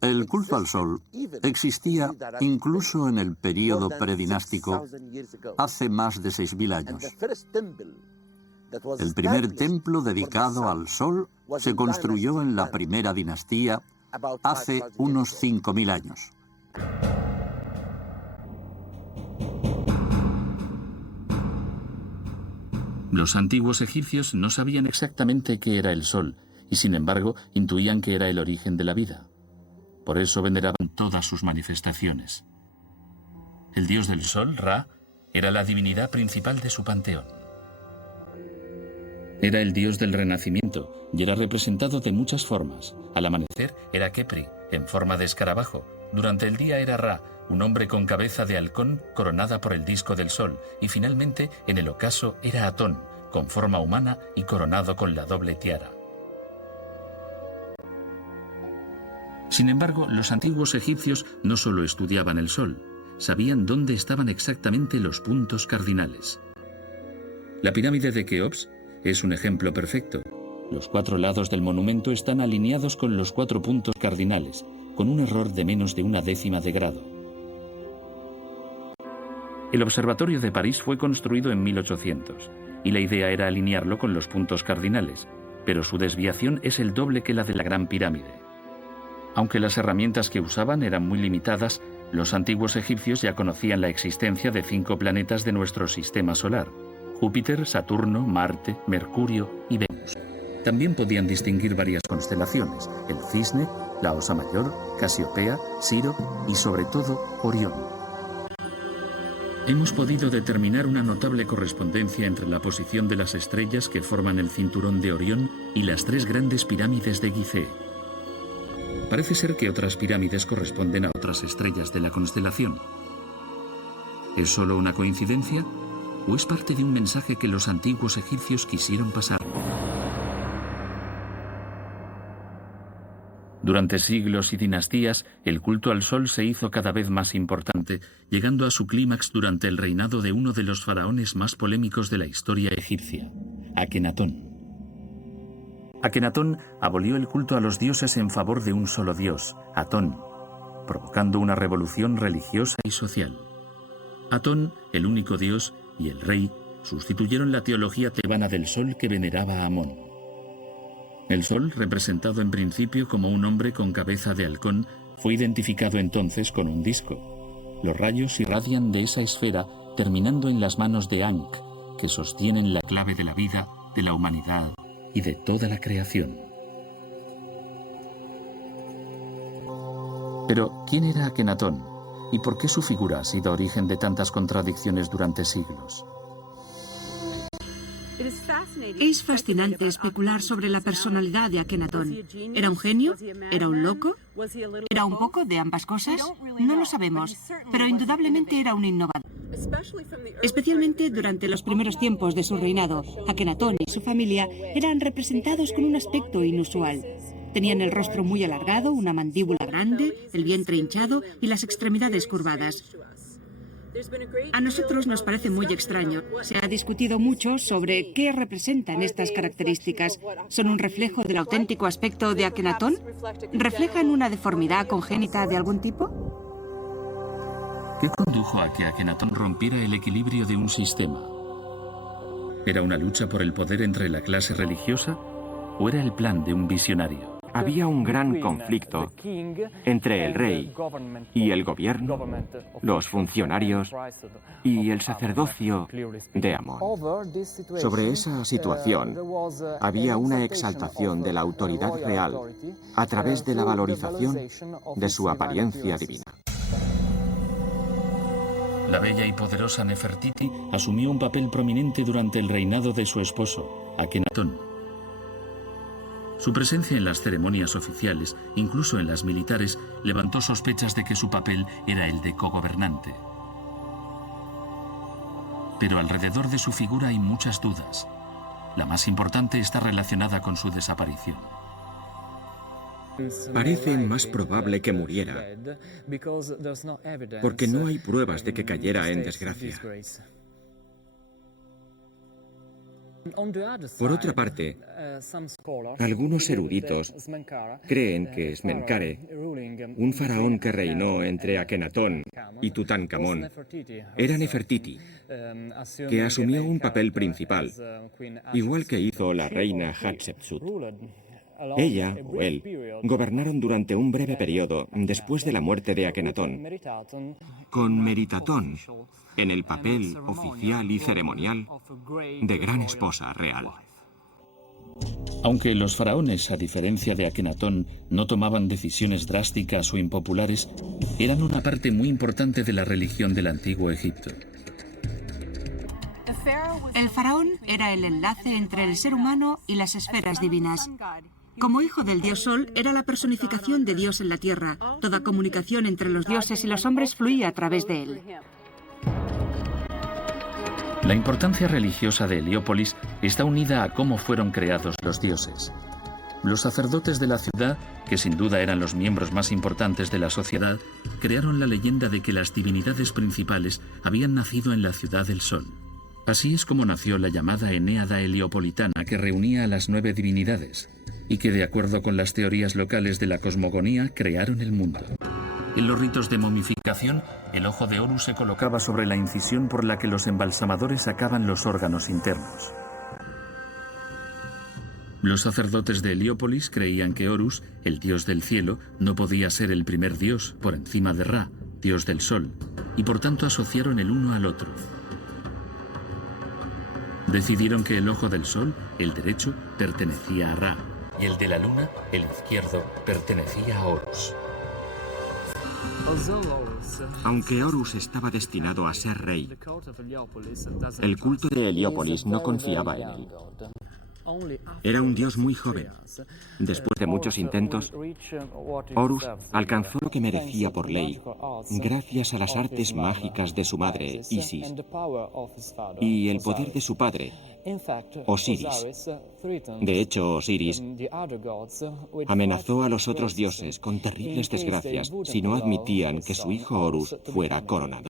El culto al sol existía incluso en el período predinástico hace más de 6.000 años. El primer templo dedicado al sol se construyó en la primera dinastía hace unos 5.000 años. Los antiguos egipcios no sabían exactamente qué era el sol y sin embargo intuían que era el origen de la vida. Por eso veneraban todas sus manifestaciones. El dios del sol, Ra, era la divinidad principal de su panteón. Era el dios del renacimiento y era representado de muchas formas. Al amanecer era Kepri, en forma de escarabajo. Durante el día era Ra, un hombre con cabeza de halcón coronada por el disco del sol. Y finalmente, en el ocaso, era Atón, con forma humana y coronado con la doble tiara. Sin embargo, los antiguos egipcios no solo estudiaban el sol, sabían dónde estaban exactamente los puntos cardinales. La pirámide de Keops es un ejemplo perfecto. Los 4 lados del monumento están alineados con los 4 puntos cardinales, con un error de menos de 1/10 de grado. El observatorio de París fue construido en 1800, y la idea era alinearlo con los puntos cardinales, pero su desviación es el doble que la de la Gran Pirámide. Aunque las herramientas que usaban eran muy limitadas, los antiguos egipcios ya conocían la existencia de 5 planetas de nuestro sistema solar: Júpiter, Saturno, Marte, Mercurio y Venus. También podían distinguir varias constelaciones: el Cisne, la Osa Mayor, Casiopea, Siro y sobre todo Orión. Hemos podido determinar una notable correspondencia entre la posición de las estrellas que forman el cinturón de Orión y las 3 grandes pirámides de Gizeh. Parece ser que otras pirámides corresponden a otras estrellas de la constelación. ¿Es solo una coincidencia o es parte de un mensaje que los antiguos egipcios quisieron pasar? Durante siglos y dinastías, el culto al sol se hizo cada vez más importante, llegando a su clímax durante el reinado de uno de los faraones más polémicos de la historia egipcia, Akenatón. Akenatón abolió el culto a los dioses en favor de un solo dios, Atón, provocando una revolución religiosa y social. Atón, el único dios, y el rey sustituyeron la teología tebana del sol que veneraba a Amón. El sol, representado en principio como un hombre con cabeza de halcón, fue identificado entonces con un disco. Los rayos irradian de esa esfera, terminando en las manos de Ankh, que sostienen la clave de la vida, de la humanidad y de toda la creación. Pero, ¿quién era Akenatón? ¿Y por qué su figura ha sido origen de tantas contradicciones durante siglos? Es fascinante especular sobre la personalidad de Akenatón. ¿Era un genio? ¿Era un loco? ¿Era un poco de ambas cosas? No lo sabemos, pero indudablemente era un innovador. Especialmente durante los primeros tiempos de su reinado, Akenatón y su familia eran representados con un aspecto inusual. Tenían el rostro muy alargado, una mandíbula grande, el vientre hinchado y las extremidades curvadas. A nosotros nos parece muy extraño. Se ha discutido mucho sobre qué representan estas características. ¿Son un reflejo del auténtico aspecto de Akenatón? ¿Reflejan una deformidad congénita de algún tipo? ¿Qué condujo a que Akenatón rompiera el equilibrio de un sistema? ¿Era una lucha por el poder entre la clase religiosa o era el plan de un visionario? Había un gran conflicto entre el rey y el gobierno, los funcionarios y el sacerdocio de Amón. Sobre esa situación había una exaltación de la autoridad real a través de la valorización de su apariencia divina. La bella y poderosa Nefertiti asumió un papel prominente durante el reinado de su esposo, Akenatón. Su presencia en las ceremonias oficiales, incluso en las militares, levantó sospechas de que su papel era el de cogobernante. Pero alrededor de su figura hay muchas dudas. La más importante está relacionada con su desaparición. Parece más probable que muriera, porque no hay pruebas de que cayera en desgracia. Por otra parte, algunos eruditos creen que Smenkhare Un faraón que reinó entre Akenatón y Tutankamón era Nefertiti, que asumió un papel principal, igual que hizo la reina Hatshepsut. Ella, o él, gobernaron durante un breve periodo después de la muerte de Akenatón, con Meritatón en el papel oficial y ceremonial de gran esposa real. Aunque los faraones, a diferencia de Akenatón, no tomaban decisiones drásticas o impopulares, eran una parte muy importante de la religión del antiguo Egipto. El faraón era el enlace entre el ser humano y las esferas divinas. Como hijo del dios Sol, era la personificación de Dios en la tierra. Toda comunicación entre los dioses y los hombres fluía a través de él. La importancia religiosa de Heliópolis está unida a cómo fueron creados los dioses. Los sacerdotes de la ciudad, que sin duda eran los miembros más importantes de la sociedad, crearon la leyenda de que las divinidades principales habían nacido en la ciudad del Sol. Así es como nació la llamada Enéada heliopolitana, que reunía a las 9 divinidades, y que, de acuerdo con las teorías locales de la cosmogonía, crearon el mundo. En los ritos de momificación, el ojo de Horus se colocaba sobre la incisión por la que los embalsamadores sacaban los órganos internos. Los sacerdotes de Heliópolis creían que Horus, el dios del cielo, no podía ser el primer dios por encima de Ra, dios del sol, y por tanto asociaron el uno al otro. Decidieron que el ojo del sol, el derecho, pertenecía a Ra, y el de la luna, el izquierdo, pertenecía a Horus. Aunque Horus estaba destinado a ser rey, el culto de Heliópolis no confiaba en él. Era un dios muy joven. Después de muchos intentos, Horus alcanzó lo que merecía por ley, gracias a las artes mágicas de su madre, Isis, y el poder de su padre, Osiris. De hecho, Osiris amenazó a los otros dioses con terribles desgracias si no admitían que su hijo Horus fuera coronado.